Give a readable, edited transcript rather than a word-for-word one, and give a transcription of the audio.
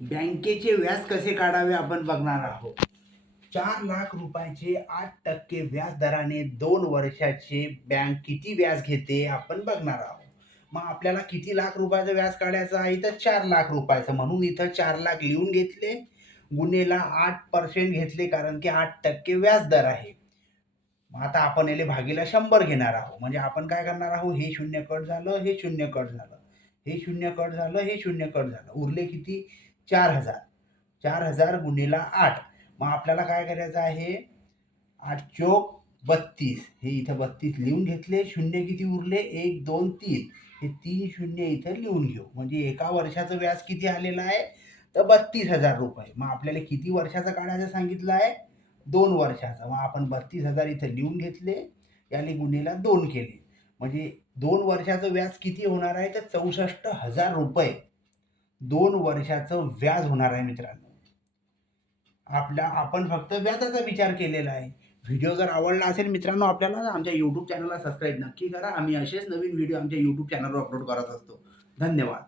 बँकेचे व्याज कसे काढावे आपण बघणार आहोत. 4,00,000 रुपयाचे 8% व्याज दराने 2 वर्षाचे बँक किती व्याज घेते आपण बघणार आहोत. मग आपल्याला किती लाख रुपयाचं व्याज काढायचं आहे, तर 4,00,000 रुपयाचं. म्हणून इथं 4,00,000 लिहून घेतले, गुन्हेला 8% घेतले, कारण की 8% व्याज दर आहे. मग आता आपण याला भागीला 100 घेणार आहोत. म्हणजे आपण काय करणार आहोत, हे शून्य कट झालं, हे शून्य कट झालं, हे शून्य कट झालं, हे शून्य कट झालं, उरले किती? 4,000. 4,000 गुणिले 8. मग आपल्याला काय करायचं आहे, 8 चोक 32. हे इथं 32 लिहून घेतले. शून्य किती उरले? 1 2 3. हे 3 शून्य इथं लिहून घेऊ. म्हणजे एका वर्षाचं व्याज किती आलेलं आहे, तर 32,000 रुपये. मग आपल्याला किती वर्षाचं काढायचं सांगितलं आहे? 2 वर्षाचं. मग आपण 32,000 इथं लिहून घेतले, याने गुन्हेला 2 केले. म्हणजे 2 वर्षाचं व्याज किती होणार आहे, तर 64,000 रुपये 2 वर्षाचं व्याज होणार आहे मित्रांनो. आपण फक्त व्याजाचा विचार केलेला आहे. व्हिडिओ जर आवडला असेल मित्रांनो, आपल्याला आमच्या यूट्यूब चॅनलला सबस्क्राईब नक्की करा. आम्ही असेच नवीन व्हिडिओ आमच्या यूट्यूब चॅनलवर अपलोड करत असतो. धन्यवाद.